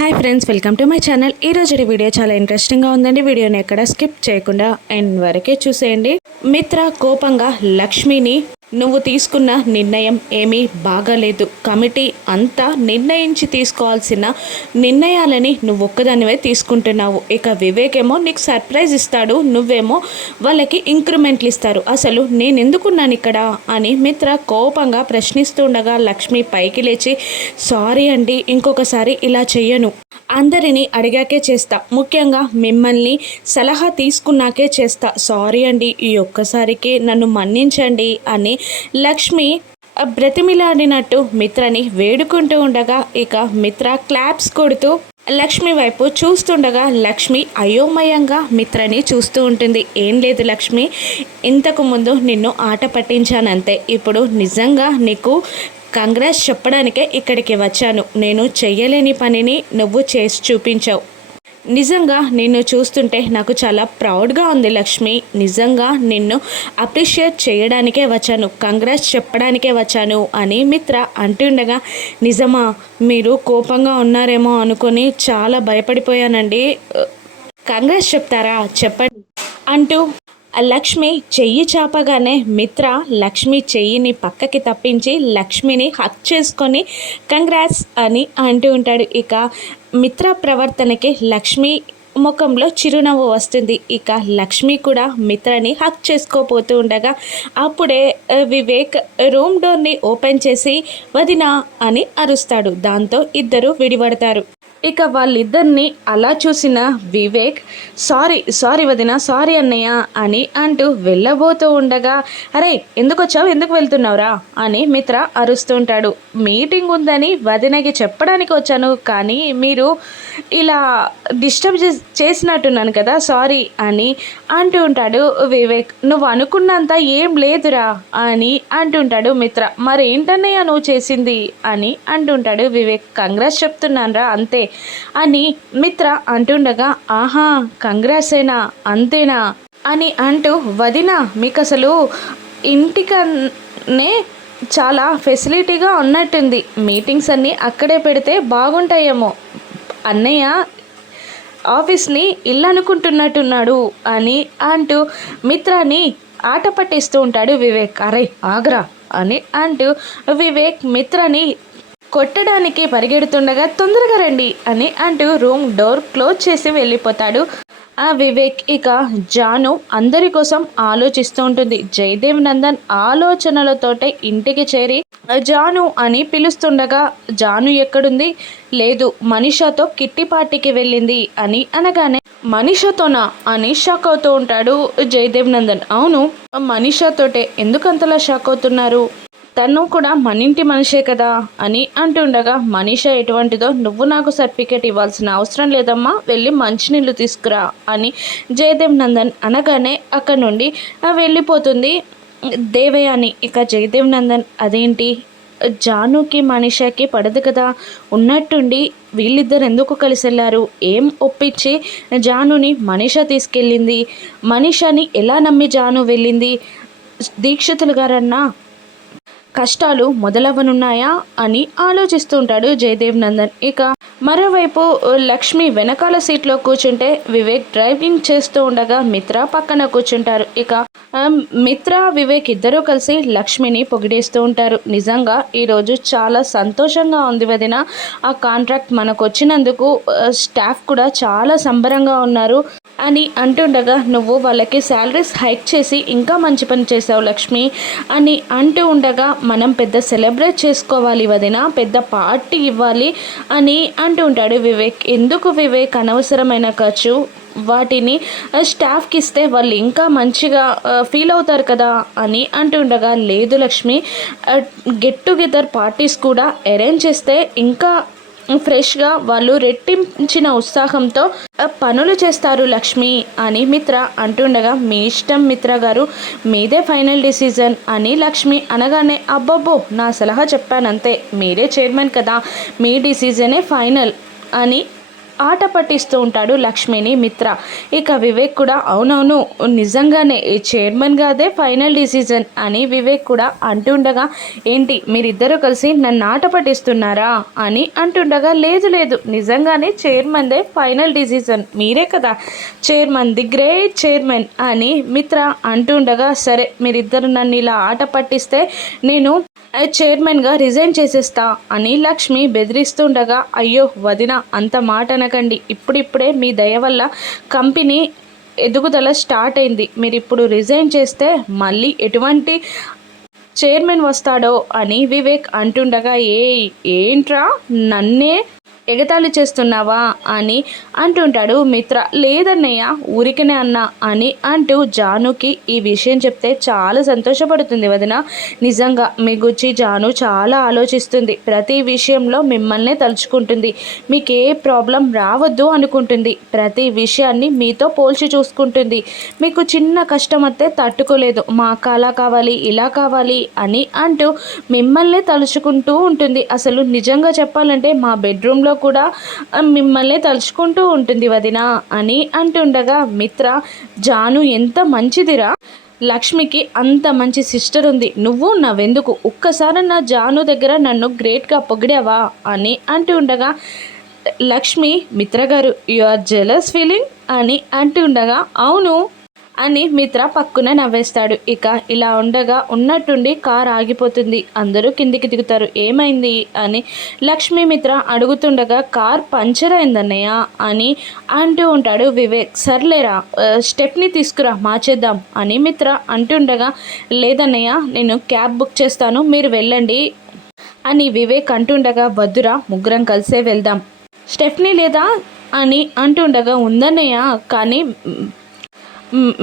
Hi friends welcome to my channel. ఈ రోజు video చాలా ఇంట్రెస్టింగ్గా ఉందండి. వీడియోని ఎక్కడ స్కిప్ చేయకుండా ఎండ్ వరకే చూసేయండి. మిత్ర కోపంగా లక్ష్మిని నువ్వు తీసుకున్న నిర్ణయం ఏమీ బాగాలేదు. కమిటీ అంతా నిర్ణయించి తీసుకోవాల్సిన నిర్ణయాలని నువ్వు ఒక్కదానివే తీసుకుంటున్నావు. ఇక వివేక్ ఏమో నీకు సర్ప్రైజ్ ఇస్తాడు నువ్వేమో వాళ్ళకి ఇంక్రిమెంట్లు ఇస్తారు. అసలు నేను ఎందుకున్నాను ఇక్కడ? అని మిత్ర కోపంగా ప్రశ్నిస్తుండగా లక్ష్మి పైకి లేచి సారీ అండి ఇంకొకసారి ఇలా చెయ్యను. అందరినీ అడిగాకే చేస్తా. ముఖ్యంగా మిమ్మల్ని సలహా తీసుకున్నాకే చేస్తా. సారీ అండి ఈ ఒక్కసారికి నన్ను మన్నించండి అని లక్ష్మి బ్రతిమిలాడినట్టు మిత్రని వేడుకుంటూ ఉండగా ఇక మిత్ర క్లాప్స్ కొడుతూ లక్ష్మి వైపు చూస్తుండగా లక్ష్మి అయోమయంగా మిత్రని చూస్తూ ఉంటుంది. ఏం లేదు లక్ష్మి ఇంతకు ముందు నిన్ను ఆట పట్టించానంతే. ఇప్పుడు నిజంగా నీకు కంగ్రాస్ చెప్పడానికే ఇక్కడికి వచ్చాను. నేను చెయ్యలేని పనిని నువ్వు చేసి చూపించావు. నిజంగా నిన్ను చూస్తుంటే నాకు చాలా ప్రౌడ్గా ఉంది లక్ష్మి. నిజంగా నిన్ను అప్రిషియేట్ చేయడానికే వచ్చాను కంగ్రాస్ చెప్పడానికే వచ్చాను అని మిత్ర అంటుండగా నిజమా మీరు కోపంగా ఉన్నారేమో అనుకొని చాలా భయపడిపోయానండి. కంగ్రాస్ చెప్తారా? చెప్పండి. అంటూ లక్ష్మి చెయ్యి చాపగానే మిత్ర లక్ష్మి చెయ్యిని పక్కకి తప్పించి లక్ష్మిని హక్ చేసుకొని కంగ్రాట్స్ అని అంటూ ఉంటాడు. ఇక మిత్ర ప్రవర్తనకి లక్ష్మి ముఖంలో చిరునవ్వు వస్తుంది. ఇక లక్ష్మి కూడా మిత్రని హక్ చేసుకోపోతూ ఉండగా అప్పుడే వివేక్ రూమ్ డోర్ని ఓపెన్ చేసి వదినా అని అరుస్తాడు. దాంతో ఇద్దరు విడిపడతారు. ఇక వాళ్ళిద్దరిని అలా చూసిన వివేక్ సారీ సారీ వదిన సారీ అన్నయ్య అని అంటూ వెళ్ళబోతూ ఉండగా అరే ఎందుకు వచ్చావు ఎందుకు వెళ్తున్నావురా? అని మిత్ర అరుస్తూ ఉంటాడు మీటింగ్ ఉందని వదినకి చెప్పడానికి వచ్చాను కానీ మీరు ఇలా డిస్టర్బ్ చేసినట్టున్నాను కదా సారీ అని అంటూ ఉంటాడు వివేక్. నువ్వు అనుకున్నంత ఏం లేదురా అని అంటుంటాడు మిత్ర. మరి ఏంటన్నయ్య నువ్వు చేసింది? అని అంటుంటాడు వివేక్. కంగ్రాస్ చెప్తున్నానురా అంతే. అని మిత్ర అంటుండగా ఆహా కంగ్రాసేనా? అంతేనా? అని అంటూ వదిన మీకు అసలు ఇంటికనే చాలా ఫెసిలిటీగా ఉన్నట్టుంది. మీటింగ్స్ అన్నీ అక్కడే పెడితే బాగుంటాయేమో. అన్నయ్య ఆఫీస్ని ఇల్లు అనుకుంటున్నట్టున్నాడు అని అంటూ మిత్రాన్ని ఆట పట్టిస్తూ ఉంటాడు వివేక్. అరే ఆగ్రా అని అంటూ వివేక్ మిత్రని కొట్టడానికి పరిగెడుతుండగా తొందరగా రండి అని అంటూ రూమ్ డోర్ క్లోజ్ చేసి వెళ్ళిపోతాడు. ఆ వివేక్ ఇక జాను అందరి కోసం ఆలోచిస్తూ ఉంటుంది. జయదేవ్ నందన్ ఆలోచనలతోటే ఇంటికి చేరి జాను అని పిలుస్తుండగా జాను ఎక్కడుంది? లేదు మనిషతో కిట్టి పార్టీకి వెళ్ళింది అని అనగానే మనిషతోనా? అని షాక్ అవుతూ ఉంటాడు జయదేవ్ నందన్. అవును మనిషతోటే. ఎందుకు అంతలా షాక్ అవుతున్నారు? తను కూడా మన ఇంటి మనిషే కదా అని అంటుండగా మనిష ఎటువంటిదో నువ్వు నాకు సర్టిఫికేట్ ఇవ్వాల్సిన అవసరం లేదమ్మా వెళ్ళి మంచినీళ్ళు తీసుకురా అని జయదేవ్ నందన్ అనగానే అక్కడి నుండి వెళ్ళిపోతుంది. దేవయాని ఇక జయదేవ్ నందన్ అదేంటి? జానుకి మనీషాకి పడదు కదా. ఉన్నట్టుండి వీళ్ళిద్దరు ఎందుకు కలిసి వెళ్ళారు ఏం ఒప్పించి జానుని మనీష తీసుకెళ్ళింది? మనీషాని ఎలా నమ్మి జాను వెళ్ళింది? దీక్షితులు గారన్నా కష్టాలు మొదలవనున్నాయా అని ఆలోచిస్తూ ఉంటాడు జయదేవ్ నందన్. ఇక మరోవైపు లక్ష్మి వెనకాల సీట్లో కూర్చుంటే వివేక్ డ్రైవింగ్ చేస్తూ ఉండగా మిత్ర పక్కన కూర్చుంటారు. ఇక మిత్ర వివేక్ ఇద్దరూ కలిసి లక్ష్మిని పొగిడేస్తూ ఉంటారు. నిజంగా ఈరోజు చాలా సంతోషంగా ఉంది వదిన. ఆ కాంట్రాక్ట్ మనకు వచ్చినందుకు స్టాఫ్ కూడా చాలా సంబరంగా ఉన్నారు. అని అంటుండగా నువ్వు వాళ్ళకి శాలరీస్ హైక్ చేసి ఇంకా మంచి పని చేసావు లక్ష్మి అని అంటూ ఉండగా మనం పెద్ద సెలబ్రేట్ చేసుకోవాలి వదిన పెద్ద పార్టీ ఇవ్వాలి అని అంటూ ఉంటాడు వివేక్. ఎందుకు వివేక్? అనవసరమైన ఖర్చు. వాటిని స్టాఫ్కి ఇస్తే వాళ్ళు ఇంకా మంచిగా ఫీల్ అవుతారు కదా అని అంటుండగా లేదు లక్ష్మి గెట్ టుగెదర్ పార్టీస్ కూడా అరేంజ్ చేస్తే ఇంకా ఫ్రెష్గా వాళ్ళు రెట్టించిన ఉత్సాహంతో పనులు చేస్తారు లక్ష్మి అని మిత్ర అంటుండగా మీ ఇష్టం మిత్ర గారు మీదే ఫైనల్ డిసిజన్ అని లక్ష్మి అనగానే అబ్బబ్బో నా సలహా చెప్పానంతే మీరే చైర్మన్ కదా మీ డిసిజనే ఫైనల్ అని ఆట పట్టిస్తూ ఉంటాడు లక్ష్మిని మిత్ర. ఇక వివేక్ కూడా అవునవును నిజంగానే ఈ చైర్మన్ గాదే ఫైనల్ డిసిజన్ అని వివేక్ కూడా అంటుండగా ఏంటి మీరిద్దరూ కలిసి నన్ను ఆట పట్టిస్తున్నారా? అని అంటుండగా లేదు లేదు నిజంగానే చైర్మన్దే ఫైనల్ డిసిజన్ మీరే కదా చైర్మన్ ది గ్రేట్ చైర్మన్ అని మిత్ర అంటుండగా సరే మీరిద్దరు నన్ను ఇలా ఆట పట్టిస్తే నేను చైర్మన్గా రిజైన్ చేసేస్తా అని లక్ష్మి బెదిరిస్తుండగా అయ్యో వదిన అంత మాట అనకండి ఇప్పుడిప్పుడే మీ దయ వల్ల కంపెనీ ఎదుగుదల స్టార్ట్ అయింది. మీరు ఇప్పుడు రిజైన్ చేస్తే మళ్ళీ ఎటువంటి చైర్మన్ వస్తాడో అని వివేక్ అంటుండగా ఏ ఏంట్రా? నన్నే ఎగతాళి చేస్తున్నావా అని అంటుంటాడు మిత్ర. లేదన్నయ్య ఊరికనే అన్నా అని అంటూ జానుకి ఈ విషయం చెప్తే చాలా సంతోషపడుతుంది వదిన. నిజంగా మీ గుచ్చి జాను చాలా ఆలోచిస్తుంది. ప్రతి విషయంలో మిమ్మల్నే తలుచుకుంటుంది. మీకు ఏ ప్రాబ్లం రావద్దు అనుకుంటుంది. ప్రతి విషయాన్ని మీతో పోల్చి చూసుకుంటుంది. మీకు చిన్న కష్టం అయితే తట్టుకోలేదు. మాకు అలా కావాలి ఇలా కావాలి అని అంటూ మిమ్మల్నే తలుచుకుంటూ ఉంటుంది. అసలు నిజంగా చెప్పాలంటే మా బెడ్రూమ్లో కూడా మిమ్మల్ని తలుచుకుంటూ ఉంటుంది వదిన అని అంటుండగా మిత్ర జాను ఎంత మంచిదిరా. లక్ష్మికి అంత మంచి సిస్టర్ ఉంది. నువ్వు నవ్వెందుకు? ఒక్కసారి నా జాను దగ్గర నన్ను గ్రేట్గా పొగిడావా? అని అంటూ ఉండగా లక్ష్మి మిత్ర గారు యు ఆర్ జెలస్ ఫీలింగ్? అని అంటూ ఉండగా అవును. అని మిత్ర పక్కున నవ్వేస్తాడు. ఇక ఇలా ఉండగా ఉన్నట్టుండి కార్ ఆగిపోతుంది. అందరూ కిందికి దిగుతారు. ఏమైంది అని లక్ష్మీ మిత్ర అడుగుతుండగా కార్ పంచర్ అయిందన్నయ్య అని అంటూ ఉంటాడు వివేక్. సర్లేరా స్టెప్ని తీసుకురా మార్చేద్దాం అని మిత్ర అంటుండగా లేదన్నయ్య నేను క్యాబ్ బుక్ చేస్తాను మీరు వెళ్ళండి అని వివేక్ అంటుండగా వద్దురా ముగ్గురం కలిసే వెళ్దాం. స్టెఫ్నీ లేదా? అని అంటుండగా ఉందన్నయ్య కానీ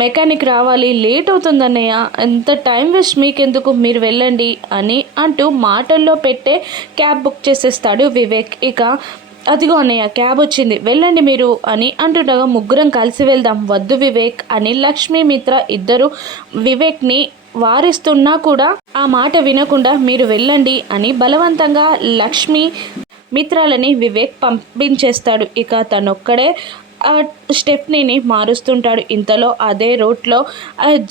మెకానిక్ రావాలి లేట్ అవుతుందన్నయ్య ఎంత టైం వేస్ట్ మీకెందుకు? మీరు వెళ్ళండి అని అంటూ మాటల్లో పెట్టే క్యాబ్ బుక్ చేసేస్తాడు వివేక్. ఇక అదిగో అన్నయ్య క్యాబ్ వచ్చింది. వెళ్ళండి మీరు అని అంటుండగా ముగ్గురం కలిసి వెళ్దాం. వద్దు వివేక్ అని లక్ష్మీ మిత్ర ఇద్దరు వివేక్ని వారిస్తున్నా కూడా ఆ మాట వినకుండా మీరు వెళ్ళండి అని బలవంతంగా లక్ష్మి మిత్రాలని వివేక్ పంపించేస్తాడు. ఇక తనొక్కడే ఆ స్టెప్నీని మారుస్తుంటాడు. ఇంతలో అదే రూట్లో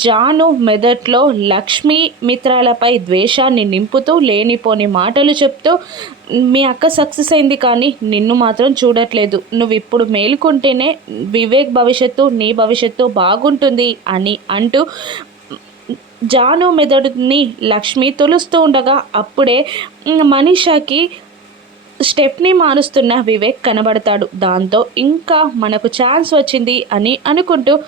జాను మెదట్లో లక్ష్మీ మిత్రాలపై ద్వేషాన్ని నింపుతూ లేనిపోని మాటలు చెప్తూ మీ అక్క సక్సెస్ అయింది కానీ నిన్ను మాత్రం చూడట్లేదు. నువ్వు ఇప్పుడు మేలుకుంటేనే వివేక్ భవిష్యత్తు నీ భవిష్యత్తు బాగుంటుంది అని అంటూ జాను మెదడుని లక్ష్మి తొలుస్తూ ఉండగా అప్పుడే మనీషాకి స్టెప్ని మారుస్తున్న వివేక్ కనబడతాడు. దాంతో ఇంకా మనకు ఛాన్స్ వచ్చింది అని అనుకుంటూ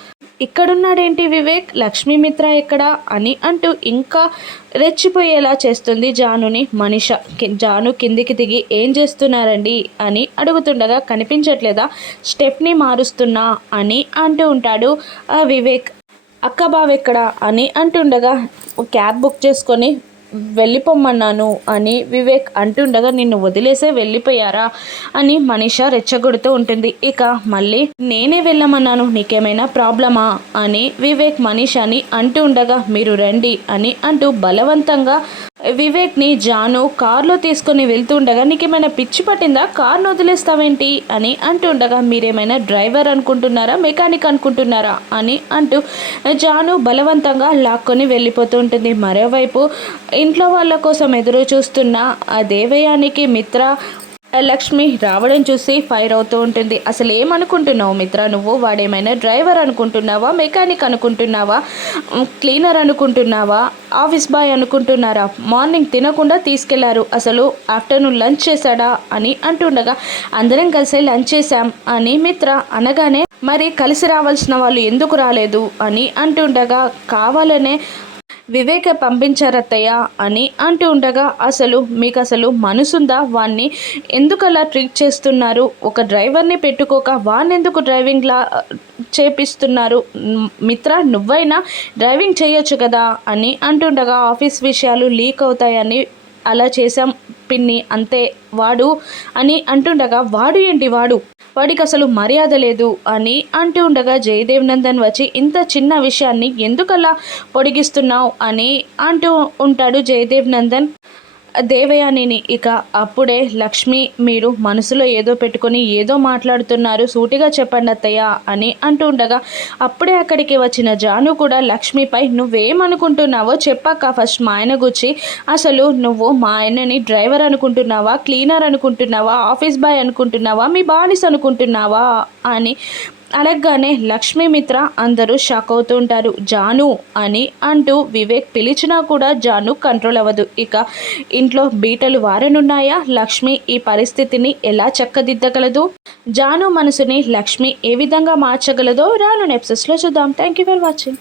ఇక్కడున్నాడేంటి వివేక్? లక్ష్మీమిత్ర ఎక్కడా? అని అంటూ ఇంకా రెచ్చిపోయేలా చేస్తుంది జానుని. మనిష జాను కిందికి దిగి ఏం చేస్తున్నారండి? అని అడుగుతుండగా కనిపించట్లేదా? స్టెప్ని మారుస్తున్నా అని అంటూ ఉంటాడు వివేక్ అక్క బావెక్కడా? అని అంటుండగా క్యాబ్ బుక్ చేసుకొని వెళ్ళిపోమ్మన్నాను అని వివేక్ అంటుండగా నిన్ను వదిలేసే వెళ్ళిపోయారా? అని మనీష రెచ్చగొడుతూ ఉంటుంది. ఇక మళ్ళీ నేనే వెళ్ళమన్నాను నీకేమైనా ప్రాబ్లమా? అని వివేక్ మనీషాని అంటూ ఉండగా మీరు రండి అని అంటూ బలవంతంగా వివేక్ని జాను కార్లో తీసుకొని వెళ్తుండగా నీకేమైనా పిచ్చి పట్టిందా? కార్ను వదిలేస్తావేంటి? అని అంటుండగా మీరేమైనా డ్రైవర్ అనుకుంటున్నారా? మెకానిక్ అనుకుంటున్నారా? అని అంటూ జాను బలవంతంగా లాక్కొని వెళ్ళిపోతూ ఉంటుంది. మరోవైపు ఇంట్లో వాళ్ళ కోసం ఎదురు చూస్తున్న ఆ దేవయానికి మిత్ర లక్ష్మి రావడం చూసి ఫైర్ అవుతూ ఉంటుంది. అసలు ఏమనుకుంటున్నావు మిత్ర నువ్వు? వాడేమైనా డ్రైవర్ అనుకుంటున్నావా? మెకానిక్ అనుకుంటున్నావా? క్లీనర్ అనుకుంటున్నావా? ఆఫీస్ బాయ్ అనుకుంటున్నారా? మార్నింగ్ తినకుండా తీసుకెళ్ళారు. అసలు ఆఫ్టర్నూన్ లంచ్ చేశాడా అని అంటుండగా అందరం కలిసి లంచ్ చేశాం అని మిత్ర అనగానే మరి కలిసి రావాల్సిన వాళ్ళు ఎందుకు రాలేదు? అని అంటుండగా కావాలనే వివేక పంపించారత్తయ్య అని అంటూ ఉండగా అసలు మీకు అసలు మనసుందా వాణ్ణి? ఎందుకు అలా ట్రీట్ చేస్తున్నారు? ఒక డ్రైవర్ని పెట్టుకోక వాణ్ణెందుకు డ్రైవింగ్లా చేపిస్తున్నారు? మిత్ర నువ్వైనా డ్రైవింగ్ చేయొచ్చు కదా? అని అంటుండగా ఆఫీస్ విషయాలు లీక్ అవుతాయని అలా చేశాం. పిన్ని అంతే వాడు అని అంటుండగా వాడు ఏంటి వాడు? వాడికి అసలు మర్యాద లేదు అని అంటూ ఉండగా జయదేవ్ నందన్ వచ్చి ఇంత చిన్న విషయాన్ని ఎందుకలా పొడిగిస్తున్నావు? అని అంటూ ఉంటాడు జయదేవ్ నందన్. దేవయానిని. ఇక అప్పుడే లక్ష్మి మీరు మనసులో ఏదో పెట్టుకొని ఏదో మాట్లాడుతున్నారు సూటిగా చెప్పండి అత్తయ్య అని అంటూ ఉండగా అప్పుడే అక్కడికి వచ్చిన జాను కూడా లక్ష్మిపై నువ్వేమనుకుంటున్నావో చెప్పాక ఫస్ట్ మా ఆయన గుచ్చి అసలు నువ్వు మా ఆయనని డ్రైవర్ అనుకుంటున్నావా క్లీనర్ అనుకుంటున్నావా ఆఫీస్ బాయ్ అనుకుంటున్నావా మీ బానిస్ అనుకుంటున్నావా? అని అడగగానే లక్ష్మీమిత్ర అందరూ షాక్ అవుతుంటారు. జాను అని అంటూ వివేక్ పిలిచినా కూడా జాను కంట్రోల్ అవ్వదు. ఇక ఇంట్లో బీటలు వారనున్నాయా? లక్ష్మి ఈ పరిస్థితిని ఎలా చక్కదిద్దగలదు? జాను మనసుని లక్ష్మి ఏ విధంగా మార్చగలదో రాను నెప్సెస్లో చూద్దాం. Thank you for watching